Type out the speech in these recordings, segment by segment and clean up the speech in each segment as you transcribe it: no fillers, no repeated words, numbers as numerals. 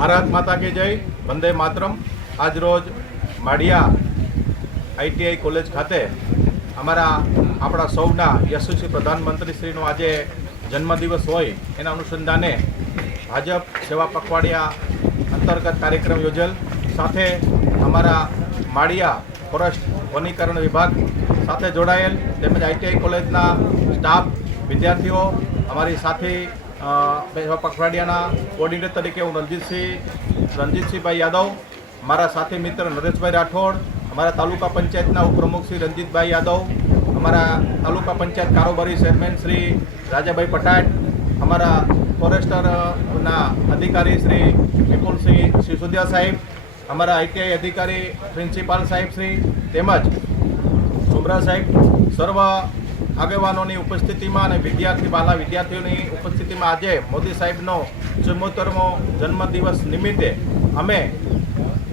ભારત માતા की જય, વંદે માતરમ। આજ રોજ માળિયા આઈટીઆઈ કોલેજ ખાતે આપણા સૌના યશસ્વી પ્રધાનમંત્રીશ્રીનો આજે જન્મદિવસ હોય એના અનુસંધાને ભાજપ સેવા પખવાડિયા અંતર્ગત કાર્યક્રમ યોજેલ। સાથે અમારા માળિયા ફોરેસ્ટ વનીકરણ વિભાગ સાથે જોડાયેલ તેમજ આઈટીઆઈ કોલેજના સ્ટાફ વિદ્યાર્થીઓ અમારી સાથે સેવા પખવાડિયાના કોઓર્ડિનેટર તરીકે હું રણજીતસિંહભાઈ યાદવ, મારા સાથી મિત્ર નરેશભાઈ રાઠોડ, અમારા તાલુકા પંચાયતના ઉપપ્રમુખ શ્રી રણજીતભાઈ યાદવ, અમારા તાલુકા પંચાયત કારોબારી ચેરમેન શ્રી રાજાભાઈ પટાટ, અમારા ફોરેસ્ટરના અધિકારી શ્રી વિપુલસિંહ સિસોદિયા સાહેબ, અમારા આઈટીઆઈ અધિકારી પ્રિન્સિપાલ સાહેબ શ્રી તેમજ સુમરા સાહેબ, સર્વ આગેવાનોની ઉપસ્થિતિમાં અને વિદ્યાર્થીઓની ઉપસ્થિતિમાં આજે મોદી સાહેબનો 74મો જન્મદિવસ નિમિત્તે અમે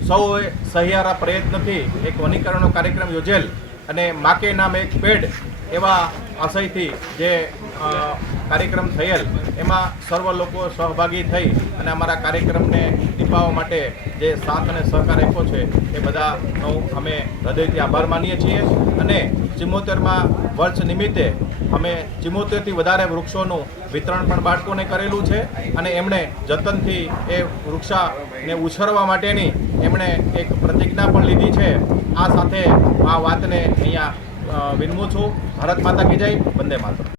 સૌએ સહિયારા પ્રયત્નથી એક વનીકરણનો કાર્યક્રમ યોજેલ અને મા કે નામ એક પેડ એવા આશયથી જે કાર્યક્રમ થયેલ એમાં સર્વ લોકો સહભાગી થઈ અને અમારા કાર્યક્રમને નિભાવવા માટે જે સાથ અને સહકાર આપ્યો છે એ બધાનો અમે હૃદયથી આભાર માનીએ છીએ। અને 74મા વર્ષ નિમિત્તે અમે 74થી વધારે વૃક્ષોનું વિતરણ પણ બાળકોને કરેલું છે અને એમણે જતનથી એ વૃક્ષાને ઉછેરવા માટેની એમણે એક પ્રતિજ્ઞા પણ લીધી છે। આ સાથે આ વાતને અહીંયા વિનમું છું। ભારત માતા કી જય, વંદે માતરમ।